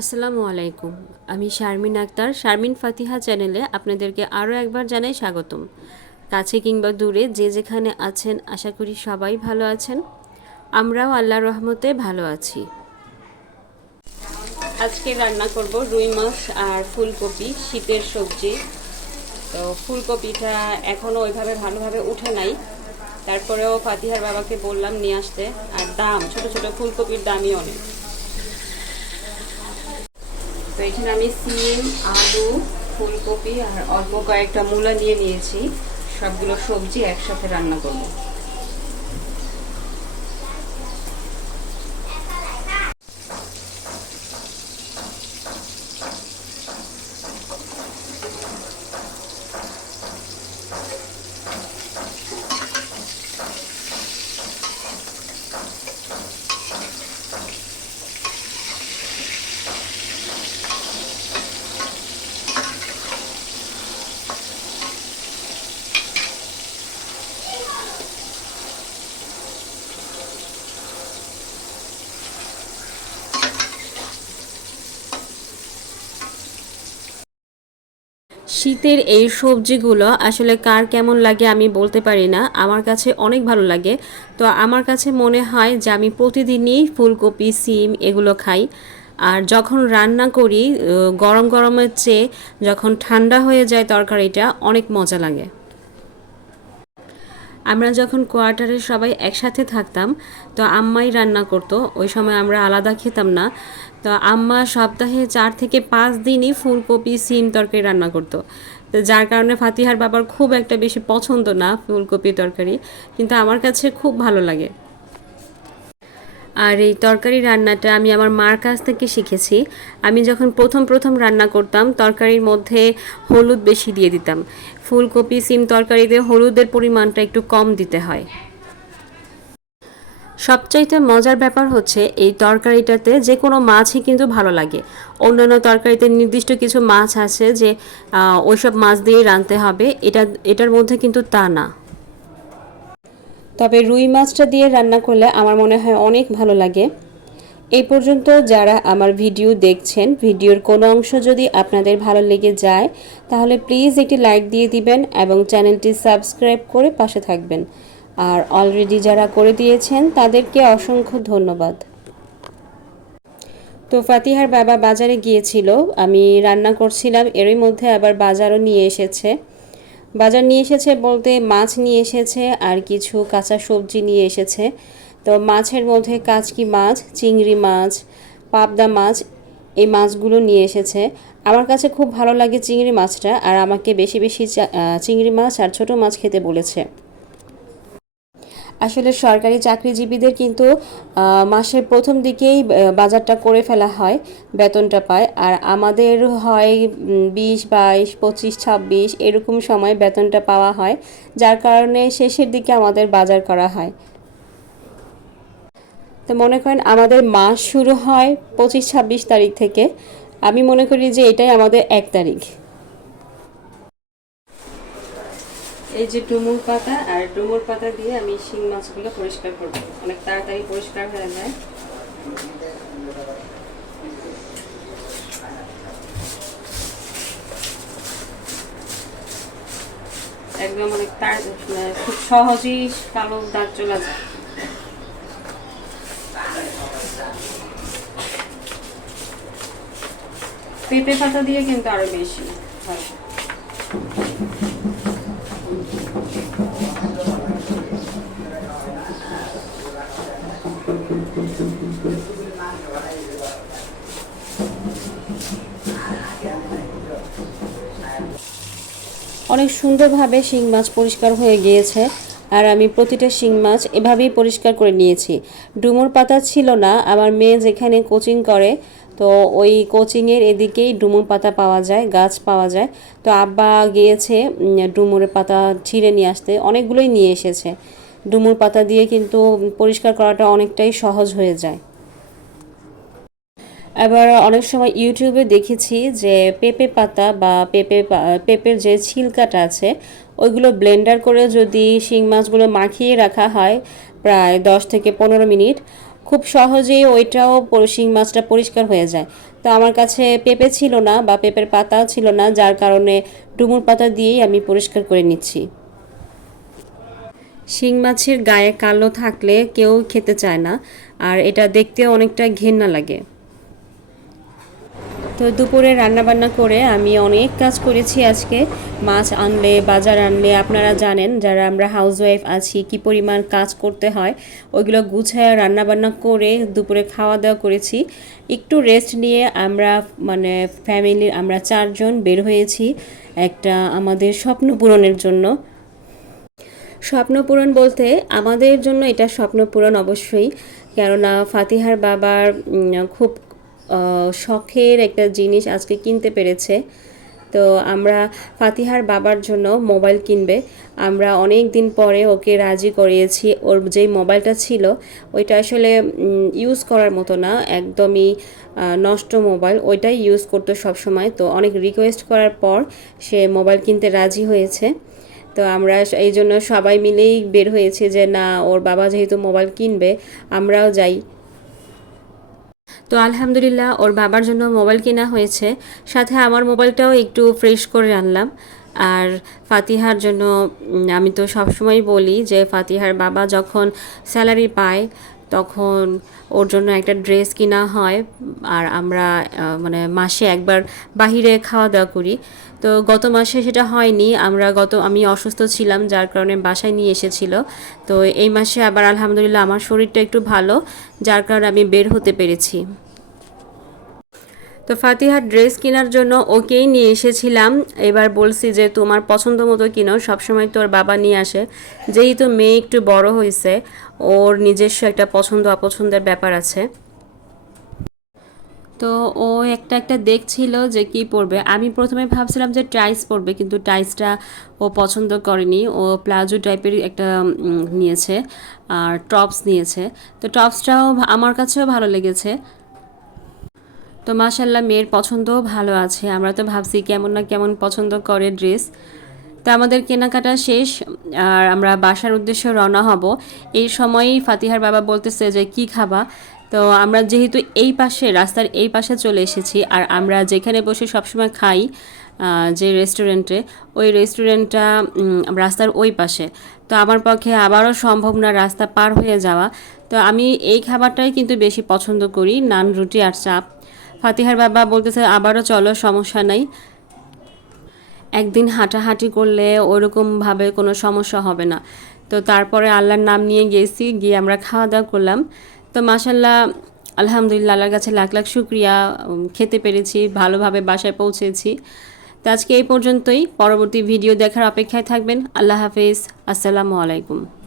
আসসালামু আলাইকুম। আমি শারমিন আক্তার, শারমিন ফাতিহা চ্যানেলে আপনাদেরকে আরও একবার জানাই স্বাগতম। কাছে কিংবা দূরে যে যেখানে আছেন, আশা করি সবাই ভালো আছেন। আমরাও আল্লাহর রহমতে ভালো আছি। আজকে রান্না করব রুই মাছ আর ফুলকপি, শীতের সবজি। তো ফুলকপিটা এখনও ওইভাবে ভালোভাবে উঠে নাই। তারপরেও ফাতিহার বাবাকে বললাম নিয়ে আসতে। আর দাম, ছোট ছোট ফুলকপির দামই অনেক। এখানে আমি সিম, আলু, ফুলকপি আর অল্প কয়েকটা মূলা দিয়ে নিয়েছি। সবগুলো সবজি একসাথে রান্না করব। শীতের এই সবজিগুলো আসলে কার কেমন লাগে আমি বলতে পারি না। আমার কাছে অনেক ভালো লাগে। তো আমার কাছে মনে হয় যে আমি প্রতিদিনই ফুলকপি, সিম এগুলো খাই। আর যখন রান্না করি গরম গরমের চেয়ে যখন ঠান্ডা হয়ে যায় তরকারিটা অনেক মজা লাগে। আমরা যখন কোয়ার্টারে সবাই একসাথে থাকতাম, তো আম্মাই রান্না করতো। ওই সময় আমরা আলাদা খেতাম না। তো আম্মা সপ্তাহে চার থেকে পাঁচ দিনই ফুলকপি, সিম তরকারি রান্না করতো। তো যার কারণে ফাতিহার বাবার খুব একটা বেশি পছন্দ না ফুলকপি তরকারি, কিন্তু আমার কাছে খুব ভালো লাগে। আর এই তরকারি রান্নাটা আমি আমার মার কাছ থেকে শিখেছি। আমি যখন প্রথম প্রথম রান্না করতাম, তরকারির মধ্যে হলুদ বেশি দিয়ে দিতাম। ফুলকপি, সিম তরকারিতে হলুদের পরিমাণটা একটু কম দিতে হয়। সবচাইতে মজার ব্যাপার হচ্ছে এই তরকারিটাতে যে কোনো মাছই কিন্তু ভালো লাগে। অন্যান্য তরকারিতে নির্দিষ্ট কিছু মাছ আছে যে ওইসব মাছ দিয়েই রাঁধতে হবে, এটা, এটার মধ্যে কিন্তু তা না। তবে রুই মাছটা দিয়ে রান্না করলে আমার মনে হয় অনেক ভালো লাগে। এই পর্যন্ত যারা আমার ভিডিও দেখছেন, ভিডিওর কোনো অংশ যদি আপনাদের ভালো লেগে যায়, তাহলে প্লিজ একটি লাইক দিয়ে দিবেন এবং চ্যানেলটি সাবস্ক্রাইব করে পাশে থাকবেন। আর অলরেডি যারা করে দিয়েছেন, তাদেরকে অসংখ্য ধন্যবাদ। তো ফাতিহার বাবা বাজারে গিয়েছিল, আমি রান্না করছিলাম, এরই মধ্যে আবার বাজারও নিয়ে এসেছে। বাজার নিয়ে এসেছে বলতে মাছ নিয়ে এসেছে আর কিছু কাঁচা সবজি নিয়ে এসেছে। তো মাছের মধ্যে কাচকি মাছ, চিংড়ি মাছ, পাবদা মাছ, এই মাছগুলো নিয়ে এসেছে। আমার কাছে খুব ভালো লাগে চিংড়ি মাছটা আর আমাকে বেশি বেশি চিংড়ি মাছ আর ছোট মাছ খেতে বলেছে। আসলে সরকারি চাকরিজীবীদের কিন্তু মাসের প্রথম দিকেই বাজারটা করে ফেলা হয়, বেতনটা পায়। আর আমাদের হয় বিশ, বাইশ, পঁচিশ, ছাব্বিশ, এরকম সময় বেতনটা পাওয়া হয়, যার কারণে শেষের দিকে আমাদের বাজার করা হয়। তো মনে করেন আমাদের মাস শুরু হয় পঁচিশ, ছাব্বিশ তারিখ থেকে। আমি মনে করি যে এটাই আমাদের এক তারিখ। এই যে ডুমুর পাতা আর ডুমুর পাতা দিয়ে আমি শিং মাছগুলো পরিষ্কার করব। অনেক তাড়াতাড়ি পরিষ্কার হয়ে যায়। একদম অনেক মানে খুব সহজেই কালো দাগ চলে যায়। পেঁপে পাতা দিয়ে কিন্তু আরও বেশি। অনেক সুন্দরভাবে শিং মাছ পরিষ্কার হয়ে গিয়েছে আর আমি প্রতিটা শিং মাছ এভাবেই পরিষ্কার করে নিয়েছি। ডুমুর পাতা ছিল না, আমার মেয়ে যেখানে কোচিং করে, তো ওই কোচিংয়ের এদিকেই ডুমুর পাতা পাওয়া যায়, গাছ পাওয়া যায়। তো আব্বা গিয়েছে ডুমুরের পাতা ছিঁড়ে নিয়ে আসতে। অনেকগুলোই নিয়ে এসেছে। ডুমুর পাতা দিয়ে কিন্তু পরিষ্কার করাটা অনেকটাই সহজ হয়ে যায়। আবার অনেক সময় ইউটিউবে দেখেছি যে পেঁপে পাতা বা পেঁপে পেঁপের যে ছিলকাটা আছে, ওইগুলো ব্লেন্ডার করে যদি শিং মাছগুলো মাখিয়ে রাখা হয় প্রায় দশ থেকে পনেরো মিনিট, খুব সহজেই ওইটাও শিং মাছটা পরিষ্কার হয়ে যায়। তো আমার কাছে পেঁপে ছিল না বা পেঁপের পাতাও ছিল না, যার কারণে ডুমুর পাতা দিয়েই আমি পরিষ্কার করে নিচ্ছি। শিং মাছের গায়ে কালো থাকলে কেউ খেতে চায় না, আর এটা দেখতেও অনেকটা ঘেন্না লাগে। তো দুপুরে রান্না বান্না করে আমি অনেক কাজ করেছি আজকে। মাছ আনলে, বাজার আনলে, আপনারা জানেন যারা আমরা হাউসওয়াইফ আছি, কি পরিমাণ কাজ করতে হয়, ওইগুলো গুছায় রান্না বান্না করে দুপুরে খাওয়া দাওয়া করেছি। একটু রেস্ট নিয়ে আমরা মানে ফ্যামিলির আমরা চারজন বের হয়েছি একটা আমাদের স্বপ্ন পূরণের জন্য। স্বপ্ন পূরণ বলতে আমাদের জন্য এটা স্বপ্ন পূরণ অবশ্যই। কেননা ফাতিহার বাবার খুব শখের একটা জিনিস আজকে কিনতে পেরেছে। তো আমরা ফাতিহার বাবার জন্য মোবাইল কিনবে। আমরা অনেক দিন পরে ওকে রাজি করিয়েছি। ওর যেই মোবাইলটা ছিল, ওইটা আসলে ইউজ করার মতো না। একদমই নষ্ট মোবাইল। ওইটাই ইউজ করতো সবসময়। তো অনেক রিকোয়েস্ট করার পর সে মোবাইল কিনতে রাজি হয়েছে। তো আমরা এই জন্য সবাই মিলেই বের হয়েছে যে, না, ওর বাবা যেহেতু মোবাইল কিনবে, আমরাও যাই। তো আলহামদুলিল্লাহ, ওর বাবার জন্য মোবাইল কেনা হয়েছে। সাথে আমার মোবাইলটাও একটু ফ্রেশ করে আনলাম। আর ফাতিহার জন্য আমি তো সবসময় বলি যে, ফাতিহার বাবা যখন স্যালারি পায় তখন ওর জন্য একটা ড্রেস কিনা হয় আর আমরা মানে মাসে একবার বাহিরে খাওয়া দাওয়া করি। তো গত মাসে সেটা হয়নি, আমরা গত, আমি অসুস্থ ছিলাম, যার কারণে বাসায় নিয়ে এসেছিল। তো এই মাসে আবার আলহামদুলিল্লাহ আমার শরীরটা একটু ভালো, যার কারণে আমি বের হতে পেরেছি। তো ফাতিহার ড্রেস কেনার জন্য ওকেই নিয়ে এসেছিলাম। এবার বলছি যে, তোমার পছন্দ মতো কিনো, সবসময় তোর বাবা নিয়ে আসে। যেহেতু মেয়ে একটু বড় হয়েছে ওর নিজস্ব একটা পছন্দ অপছন্দের ব্যাপার আছে। তো ও একটা একটা দেখছিল যে কি পরবে। আমি প্রথমে ভাবছিলাম যে টাইস পরবে, কিন্তু টাইসটা ও পছন্দ করেনি। ও প্লাজো টাইপের একটা নিয়েছে, আর টপস নিয়েছে। তো টপসটাও আমার কাছেও ভালো লেগেছে। তো মাশাল্লাহ মেয়ের পছন্দও ভালো আছে। আমরা তো ভাবছি কেমন না কেমন পছন্দ করে ড্রেস। তো আমাদের কেনাকাটা শেষ, আর আমরা বাসার উদ্দেশ্যে রওনা হব। এই সময়েই ফাতিহার বাবা বলতেছে যে, কি খাবা? তো আমরা যেহেতু এই পাশে, রাস্তার এই পাশে চলে এসেছি, আর আমরা যেখানে বসে সবসময় খাই যে রেস্টুরেন্টে, ওই রেস্টুরেন্টটা রাস্তার ওই পাশে। তো আমার পক্ষে আবারও সম্ভব না রাস্তা পার হয়ে যাওয়া। তো আমি এই খাবারটাই কিন্তু বেশি পছন্দ করি, নান, রুটি আর চাপ। ফাতিহার বাবা বলতেছে, আবারও চলো, সমস্যা নাই। একদিন হাঁটাহাঁটি করলে ওরকমভাবে কোনো সমস্যা হবে না। তো তারপরে আল্লাহর নাম নিয়ে গেছি, গিয়ে আমরা খাওয়া দাওয়া করলাম। তো মাসাল্লাহ আলহামদুলিল্লাহ, আল্লাহর কাছে লাখ লাখ শুক্রিয়া। খেতে পেরেছি, ভালোভাবে বাসায় পৌঁছেছি। তো আজকে এই পর্যন্তই। পরবর্তী ভিডিও দেখার অপেক্ষায় থাকবেন। আল্লাহ হাফিজ। আসসালামু আলাইকুম।